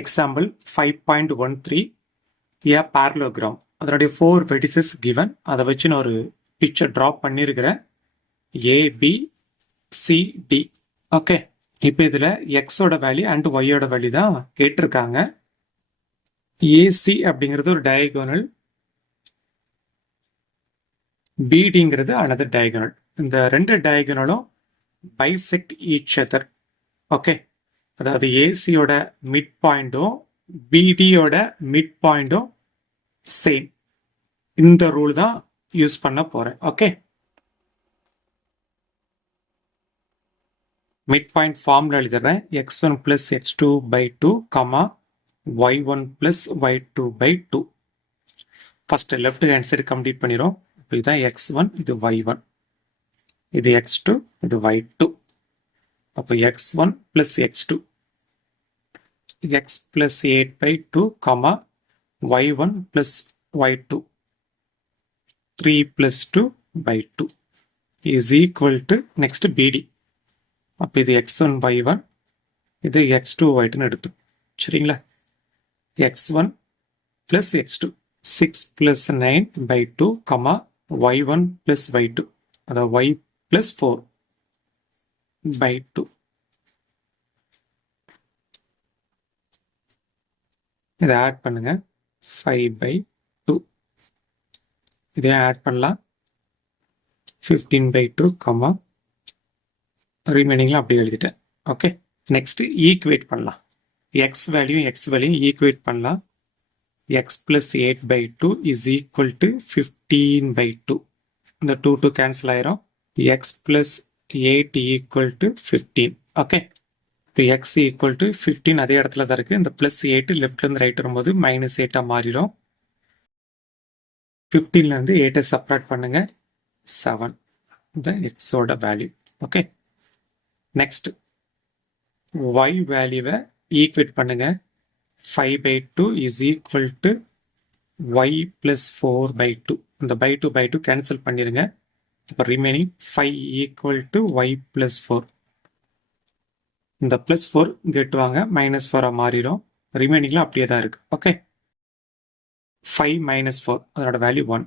Example 5.13 a parallelogram. அதனுடைய 4 vertices given. அதை வச்சு நான் ஒரு பிக்சர் ட்ரா பண்ணியிருக்கிறேன். ABCD. ஓகே, இப்போ இதில் எக்ஸோட வேல்யூ அண்ட் ஒய்யோட வேல்யூ தான் கேட்டிருக்காங்க. ஏசி அப்படிங்கிறது ஒரு டயகோனல், பிடிங்கிறது அனதர் டயகோனல். இந்த ரெண்டு டயகோனலும் பைசெக்ட் ஈச் அதர். ஓகே, அதாவது ஏசியோட மிட் பாயிண்டும் பிடியோட மிட் பாயிண்டும் சேம். இந்த ரூல் தான் யூஸ் பண்ண போறேன். ஓகே, மிட் பாயிண்ட் ஃபார்ம்ல எழுதுறேன். x1 plus x2 by 2, y1 plus y2 by 2. First left hand side complete பண்ணிடும். இப்போ இதுதான் x1, இது y1, இது x2, இது y2. அப்போ x1 plus x2, x plus 8 by 2, y1 plus y2, 3 plus 2 by 2 is equal to next BD. அப்போ இது x1 y1, இது x2 y2 எடுத்து சரிங்களா. x1 plus x2, 6 plus 9 by 2, y1 plus y2, அதாவது y plus 4 by 2. இதை add பண்ணுங்க, 5 by 2. இதை add பண்ணலாம், 15 by 2, ரிமைனிங்லாம் அப்படியே எழுதிட்டேன். ஓகே, நெக்ஸ்ட் ஈக்குவேட் பண்ணலாம். எக்ஸ் வேல்யூ ஈக்குவேட் பண்ணலாம். X plus 8 by 2 is equal to 15 by 2. இந்த 2 கேன்சல் ஆயிரும். X plus 8 equal to 15. Okay, இப்போ எக்ஸ் ஈக்குவல் டு 15 அதே இடத்துல தான் இருக்கு. இந்த பிளஸ் 8 லெஃப்ட்லேருந்து ரைட் வரும்போது -8 மாறிடும். 15லேருந்து 8 செப்பரேட் பண்ணுங்க, 7. இந்த எக்ஸோட வேல்யூ. ஓகே, நெக்ஸ்ட் y வேல்யூவை ஈக்குவேட் பண்ணுங்க. 5 by 2 is equal to y plus 4 by 2. இந்த by 2 கேன்சல் பண்ணிடுங்க. இப்போ remaining 5 equal to y plus 4. இந்த பிளஸ் 4 கெட்டுவாங்க, -4 மாறிடும். ரிமைனிங்லாம் அப்படியே தான் இருக்கு. ஓகே, 5 - 4 அதோட வேல்யூ 1.